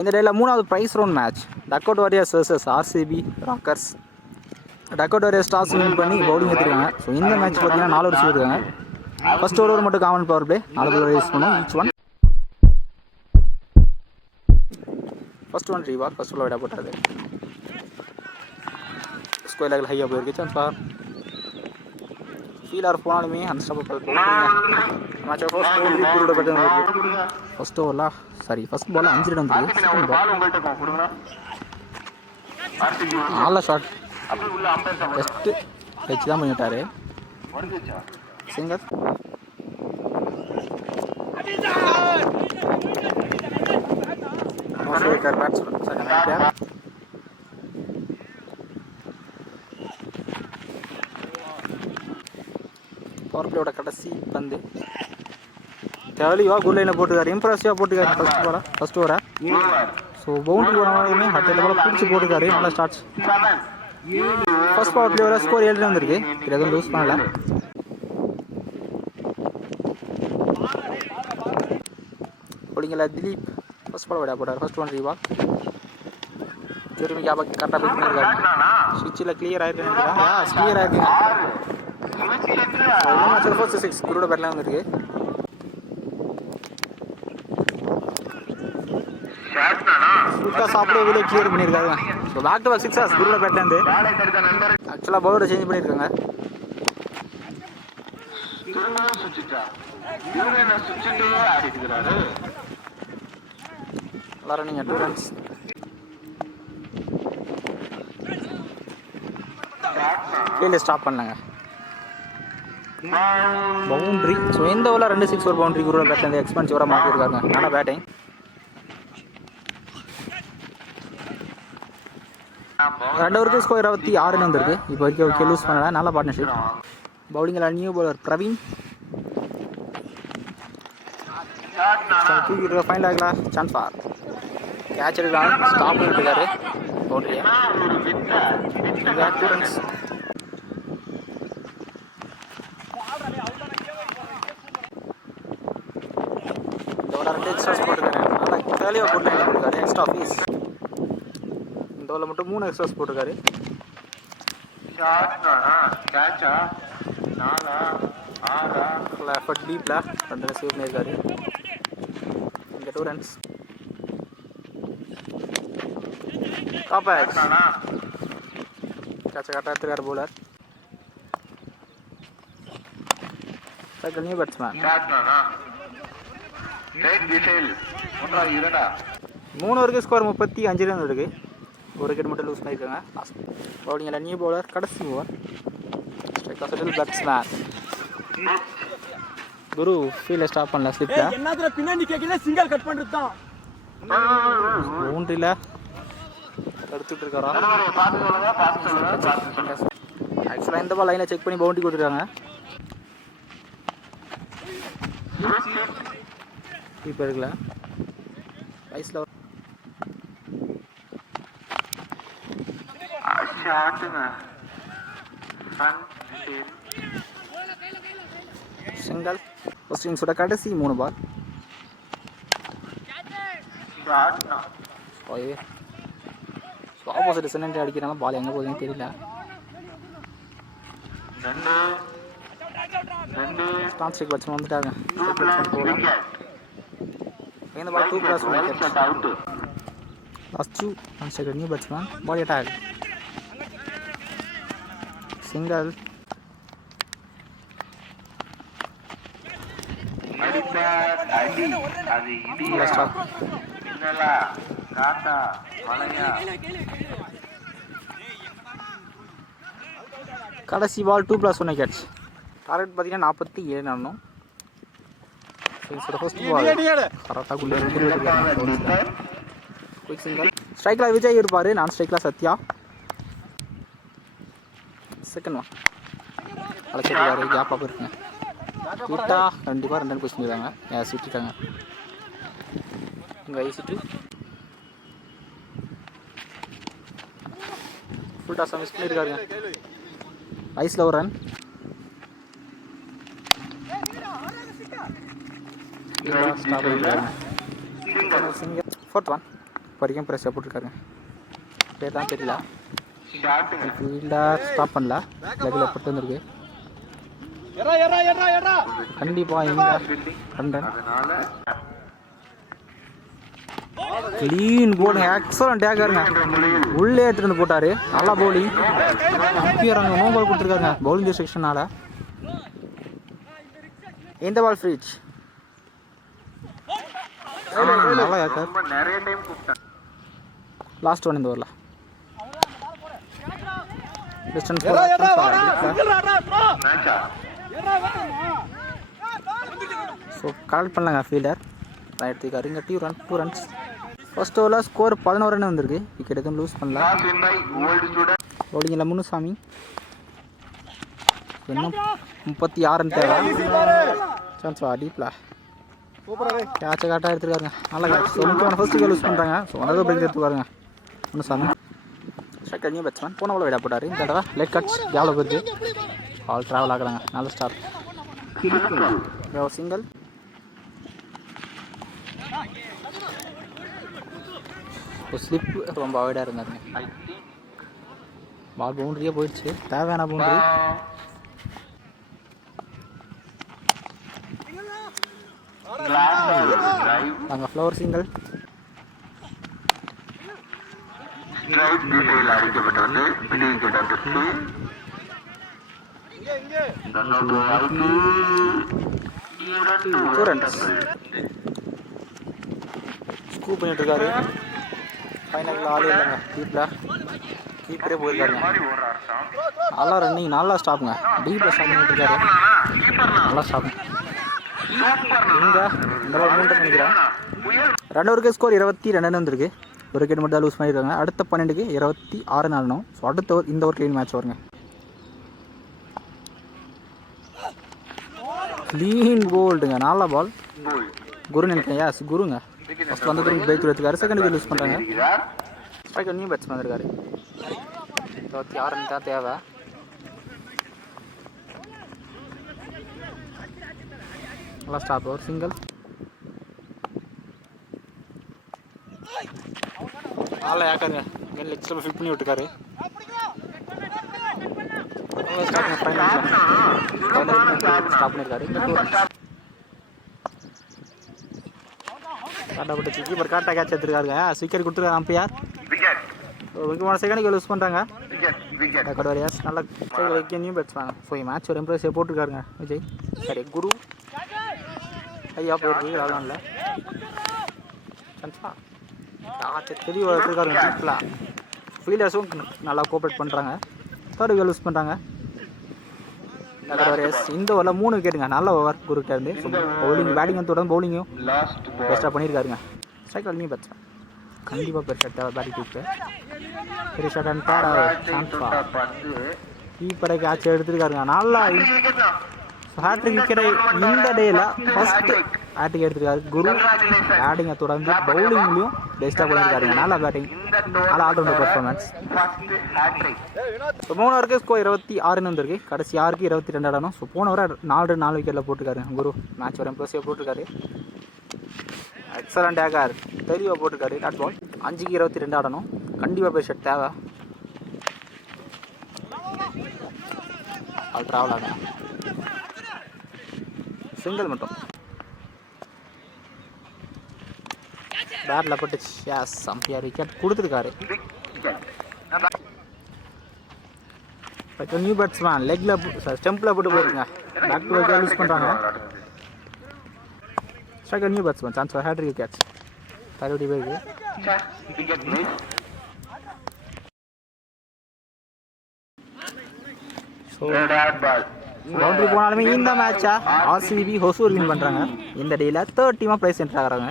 இந்த டேயில் 3வது ப்ரைஸ் ரவுண்ட் மேட்ச் டக்கோட் வாரியர்ஸ் vs ஆர்சிபி ராக்கர்ஸ். டக்கோட் வாரியர்ஸ் டாஸ் வின் பண்ணி பவுலிங் எடுத்துருக்காங்க. ஸோ இந்த மேட்ச் பார்த்தீங்கன்னா 4 ஓவர்ஸ் இருக்காங்க. ஃபர்ஸ்ட் ஓவர் மட்டும் common power play 4 over use பண்ணும் ஈச் ஒன். ஃபர்ஸ்ட் ஒன் ரீவால் ஃபர்ஸ்ட் ஓவர் விட போட்டாரு. ஸ்கொயர் லெவல் ஹையாக போயிருக்கு. சான்ஸ் ஃபார் ஃபீலர் போனாலுமே அன்ஸ்டாப்பபிள் மேட்ச் ஃபர்ஸ்ட் ஓவரில் சாரி ஃபர்ஸ்ட் பால் 5 ரன் வந்துருக்கு. செகண்ட் பால் நல்ல ஷாட் ஜஸ்ட்டு வச்சு தான் பண்ணிவிட்டாரு. சிங்கர் பவர் பிளேயோட கடைசி பந்து தெளிவாக குட் லைனில் போட்டுக்காரு. இம்ப்ரெசிவாக போட்டுக்காரு ஃபர்ஸ்ட் ஓவரை. ஸோ பவுண்டரி போனாலுமே ஹட்டில் போல பிடிச்சி போட்டுக்காரு. நல்லா ஸ்டார்ட்ஸ். ஃபர்ஸ்ட் பவர் பிளேயோட ஸ்கோர் 7 வந்திருக்கு. இது எதுவும் லூஸ் பண்ணல. போலிங்களா திலீப் ஃபர்ஸ்ட் பால் விட போட்டார். ஃபர்ஸ்ட் ஒன் ரீவால் திரும்பி கேபாக்கு கரெக்டாக பிக் பண்ணியிருக்காங்க. ஸ்விட்சில் கிளியர் ஆகிருக்கு. கிளியர் ஆகிருக்குங்க. ஃபர்ஸ்ட் 6 குருட பேட்லாம் வந்துருக்கு. சாப்பிட வெளியே கிளியர் பண்ணியிருக்காங்க. ஸோ பேக் டு பேக் 6 குருட பேட்லேருந்து ஆக்சுவலாக பவுலரை சேஞ்ச் பண்ணியிருக்காங்க. நல்லா ரன்னிங் 2 ரன்ஸ். கீழே ஸ்டாப் பண்ணாங்க. பவுண்ட்ரி. ஸோ இந்த ஓவரில் 2 6 ஒரு பவுண்ட்ரி குருட பேட்லேருந்து எக்ஸ்பென்சிவராக மாற்றிருக்காங்க. நல்லா பேட்டிங். ரெண்டு ஓவருக்கு ஸ்கோர் 26 வந்திருக்கு. இப்போ வரைக்கும் ஓகே லூஸ் பண்ணல. நல்ல பார்ட்னர்ஷிப். பவுலிங்கில் நியூ பவுலர் பிரவீன் தூக்கிட்டு ஃபைனல் ஆகலாம். சான்ஸ் ஃபார் கேட்ச் எடுக்கலாம். ஸ்டாப் பண்ணிட்டு இருக்காரு பவுண்டரியை. 2 ரன்ஸ். இதோட 2 எக்ஸ்ட்ராஸ் போட்டுருக்காரு. நல்லா தெளிவாக போட்டு போட்டுருக்காரு. எக்ஸ்ட்ரா ஃபீஸ் இந்த ஓவரில் மட்டும் 3 எக்ஸ்ட்ராஸ் போட்டிருக்காரு. எஃபர்ட் டீப்பில் 2 ரன் சேவ் பண்ணியிருக்காரு. இங்கே 2 ரன்ஸ். டாப் எக்ஸ் கேட்சை கரெக்டாக எடுத்துருக்காரு பவுலர். சைக்கிள் நியூ பேட்ஸ்மேன் 3 ஓவருக்கு ஸ்கோர் 35 ரன் இருக்கு. ஒரு விக்கெட் மட்டும் லூஸ் பண்ணியிருக்காங்க. பவுலிங்கில் நியூ பவுலர் கடைசி ஓவர் ஸ்ட்ரைக் பேட்ஸ்மேன் குரு ஃபீல்டை ஸ்டாப் பண்ணல. ஸ்லிப்பில் பின்னாடி கேட்கல சிங்கிள் கட் பண்ணுறது தான் பவுண்டரியில் எடுத்துகிட்டு இருக்காரா. ஆக்சுவலாக இந்த பால் லைனில் செக் பண்ணி பவுண்டரி கொடுத்துருக்காங்க. இப்போ இருக்குல்ல வயசில் சிங்கல். ஃபர்ஸ்ட் இன்னிங்ஸோட கடைசி 3 பால். ஆப்போசிட் சென்ட் அடிக்கிறனால பால் எங்கே போகுதுன்னு தெரியல. ஸ்டான் ஸ்ட்ரைக் பேட்ஸ்மேன் வந்துட்டாங்க. இந்த ball 2 cross last 2 run strike new batsman ball attack single. கடைசி பால் 2+1 கேட்ச். டார்கெட் பார்த்தீங்கன்னா 47 நடணும். ஃபர்ஸ்ட் பால் கரெக்டாக குயிக் சிங்கல். ஸ்ட்ரைக்கில் விஜய் இருப்பார். நான் ஸ்ட்ரைக்கில் சத்யா. செகண்ட் ஒன் அழைச்சிருக்காரு. கேப்பாக போயிருக்குங்க. விட்டா கண்டிப்பாக 2 ரன் புஷ் பண்ணிடுவாங்க. சுட்டிட்டாங்க. இங்கே ஐசிட்டு ஃபுல் டாஸ் மிஸ் பண்ணியிருக்காருங்க. ஐஸில் ஒரு ரன். Fourth one. இப்போ வரைக்கும் ப்ரெஸ்ஸாக போட்டிருக்காருங்க. பேர் தான் தெரியல. ஃபீல்டர் ஸ்டாப் பண்ணல, லெக்கில் போட்டு வந்துருக்கு. கண்டிப்பாக எங்க ரன் க்ளீன் போடுங்க. எக்ஸலண்ட் டேக்கருங்க. உள்ளே எடுத்துகிட்டு வந்து போட்டார். நல்லா பவுலிங். அப்பியராங்க no ball கொடுத்துருக்காருங்க bowling செக்ஷனால். இந்த பால் ஃப்ரீச். நல்லா ஏக்கர். லாஸ்ட் ஒன் இந்த ஓவரில். டிஸ்டன்ஸ் ஸோ கலெக்ட் பண்ணலாங்க ஃபீல்டர். எடுத்துக்காரு. இங்கே 2 ரன்ஸ். ஃபர்ஸ்ட் ஓவரில் ஸ்கோர் 11 ரன் வந்திருக்கு. விக்கெட் எதுவும் லூஸ் பண்ணல. பவுலிங்கில் முனுசாமி. இன்னும் 36 ரன் தேவை. சான்ஸ் டீப்பில் கேட்சை கரெக்டாக எடுத்துருக்காருங்க. நல்லா கேட்ச். ஸோ முக்கியமான ஃபர்ஸ்ட் விக்கெட் லூஸ் பண்ணுறாங்க. ஸோ அதாவது பிரேக் எடுத்துக்காருங்க முனுசாமி. Striker new batsman. போன போல விட போட்டார். இந்த தடவை லைட் கட்ஸ் கேவல போயிருக்கு. ஆல் ட்ராவல் ஆகுறாங்க. நல்ல ஸ்டார். சிங்கிள். ஸ்லிப் ரொம்ப அவாய்டாக இருந்தாருங்க. பால் பவுண்டரியே போயிடுச்சு. தேவையான பவுண்டரி. நாங்கள் ஃப்ளவர் சிங்கிள். ஸ்கூப் பண்ணிட்டு இருக்காரு. ஃபைனலில் ஆள் இல்லைங்க. கீப்பரே போயிருக்காருங்க. நல்லா ரன்னிங். நல்லா ஸ்டாப்புங்க. டீப்பில் ஸ்டாப் பண்ணிட்டு இருக்காரு. நல்லா ஸ்டாப்புங்க. இங்கே இந்த பால் 3 ரன் நினைக்கிறேன். 2 ஓவருக்கு ஸ்கோர் 22 ரன் வந்துருக்கு. ஒரு விக்கெட் மட்டும் தான் லூஸ் பண்ணியிருக்காங்க. அடுத்த 12க்கு 26 ஆடணும். ஸோ அடுத்த ஓவர் இந்த ஒரு க்ளீன் மேட்ச் வருங்க. க்ளீன் போல்டுங்க. நல்ல பால். குரு நினைக்கிறேன். யாஸ் குருங்க. ஃபஸ்ட் வந்ததுக்கு பிரேக் எடுத்துக்காரு. செகண்ட் விக்கெட் லூஸ் பண்ணுறாங்க. ஸ்ட்ரைக்கர் நியூ பேட்ஸ்மேன் வந்திருக்காரு. 26 ரன் தான் தேவை. நல்லா ஸ்டாப். ஒரு சிங்கிள். நல்லா ஏக்காருங்க. லெக்ஸில் ஃபிட் பண்ணி விட்டுருக்காரு. ஸ்டாப் பண்ணியிருக்காரு. கரெக்டாக போட்டு கீப்பர் கரெக்டாக கேட்ச் எடுத்துருக்காருங்க. விக்கெட் கொடுத்துருக்காரு அம்பையார். முக்கியமான செகண்ட் லூஸ் பண்ணுறாங்க. டக்கோட் வாரியர்ஸ். நல்லா நியூ பேட்ஸ்மேன். ஸோ மேட்ச் ஒரு இம்ப்ரெஸ் போட்டிருக்காருங்க விஜய். சரி குரு ஐயா போயிருக்கு. விளாடலாம்ல சன்ஸா தெளிவு எடுத்துருக்காருங்க. டீப்பில் ஃபீல்டர்ஸும் நல்லா கோஆப்ரேட் பண்ணுறாங்க. தேர்ட் விக்கெட் லூஸ் பண்ணுறாங்க. டக்கோட் வாரியர்ஸ். இந்த ஓவரில் 3 விக்கெட்டுங்க. நல்ல ஓவர் குருக்கிட்ட இருந்து. பவுலிங் பேட்டிங் தொடர்ந்து பவுலிங்கும் பெஸ்ட்டாக பண்ணியிருக்காருங்க. Striker new batsman. கண்டிப்பாக பெரிய ஷாட் பேட்டிங் டிப்பு. பெரிய ஷாட் அண்ட் சான்ஸா கீப்பரை கேட்ச் எடுத்துருக்காருங்க. நல்லா ஹேட்ரிக் விக்கெட்டை இந்த டேயில் ஃபஸ்ட்டு ஹேட்ரிக் எடுத்துருக்காரு குரு. பேட்டிங்கை தொடர்ந்து பவுலிங்லேயும் பெஸ்ட்டாக பண்ணியிருக்காருங்க. நல்லா பேட்டிங். நல்லா ஆல்ரவுண்டர் பர்ஃபார்மன்ஸ். ஸோ 3 ஓவருக்கு ஸ்கோர் 26 வந்திருக்கு. கடைசி 6க்கு 22 ஆடணும். ஸோ போன ஓவர் 4 விக்கெட்டில் போட்டிருக்காரு குரு. மேட்ச் ஒரு இம்ப்ரெசிவாக போட்டிருக்காரு. எக்ஸலண்ட் டேக்கர். தெளிவாக போட்டிருக்காரு. Dot ball. 5க்கு 22 ஆடணும். கண்டிப்பாக பெரிய ஷாட் தேவை. அது ட்ராவல் ஆகணும். சிங்கிள் மட்டும். பேட்டில் போட்டு யாஸ் அம்பையார் விக்கெட் கொடுத்துருக்காரு. நியூ பேட்ஸ்மேன் லெக்கில் ஸ்டெம்பில் போட்டு போயிருங்க. பேக் டு பேக் யூஸ் பண்ணுறாங்க. Striker new batsman. Chance for hat trick catch. தருவடி போயிருக்கு. ஸோ பவுண்டரி போனாலுமே இந்த மேட்சை ஆர்சிபி ஹொசூர் வின் பண்ணுறாங்க. இந்த டேயில் 3rd டீமாக ப்ரைஸ் என்ட்ரு ஆகிறாங்க.